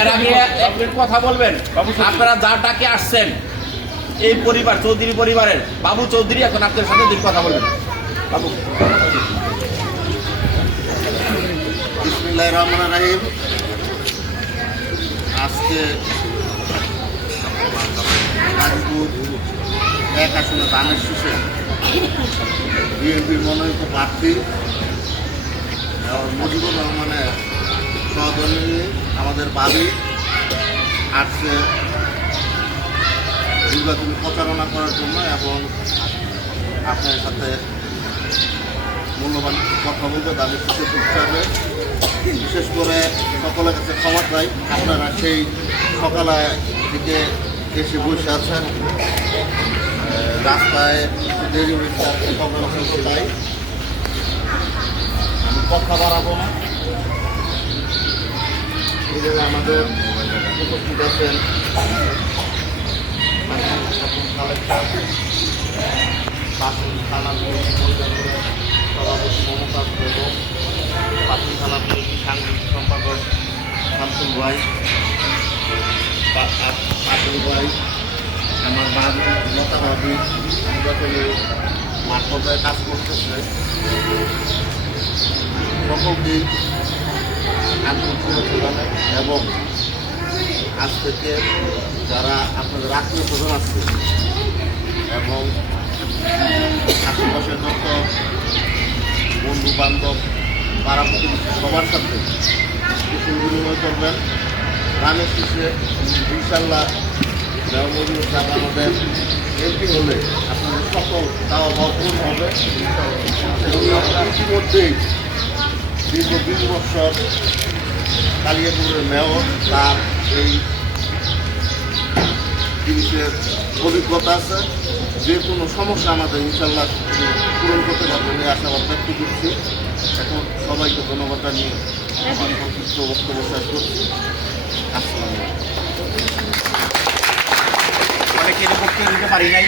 এর আগে একদিন কথা বলবেন। আপনারা যা ডাকে আসছেন এই পরিবার চৌধুরী পরিবারের বাবু চৌধুরী এখন আপনার সাথে দিন কথা বলবেন। বাবু বিসমিল্লাহির রহমানির রহিম। আজকে গাজীপুর 1 আসনে ধানের শীষে বিএনপির মনোনীত প্রার্থী মুজিবুর রহমানের সহধর্মিণী আমাদের বাড়ি আসছে নির্বাচনী প্রচারণা করার জন্য এবং আপনার সাথে মূল্যবান কথা বলবে তাদের সুযোগ হিসাবে। বিশেষ করে সকলের কাছে ক্ষমা চাই, আপনারা সেই সকালে দিকে এসে বসে আছেন, রাস্তায় দেরি হয়েছে তাই আমি কথা বাড়াবো না। এই জায়গায় আমাদের উপস্থিত আছেন থানা সভাপতি মমতাজ বেগম, পাতুল থানা পুলিশ সাংগঠনিক সম্পাদক শামসুল ভাই, পাতুল ভাই, আমার বাবু লতা ভাবি নির্বাচনী মাঠ পর্যায়ে কাজ করতেছে। সকলকে আন্তরিক জানাই এবং আজ থেকে যারা আপনাদের আত্মীয় স্বজন আছে এবং আশেপাশের যত বন্ধু বান্ধব পাড়া প্রতিবেশী সবার সাথে কিছু বিনিময় করবেন। ধানের শীষে ইনশাল্লাহ মজিবুর সাহেব আমাদের এমপি হলে আপনাদের সকল তাও পূরণ হবে। ইতিমধ্যেই দীর্ঘ 20 বছর কালিয়াপুরের মেয়র, তার এই জিনিসের অভিজ্ঞতা আছে। যে কোনো সমস্যা আমাদের ইনশাল্লাহ পূরণ করতে পারবেন এই আশাবাদ ব্যক্ত করছি। এখন সবাইকে ধন্যবাদ জানিয়ে আমার সংক্ষিপ্ত বক্তব্য শেষ করছি। আসসালামু আলাইকুম। অনেকে বক্তব্য দিতে পারি নাই।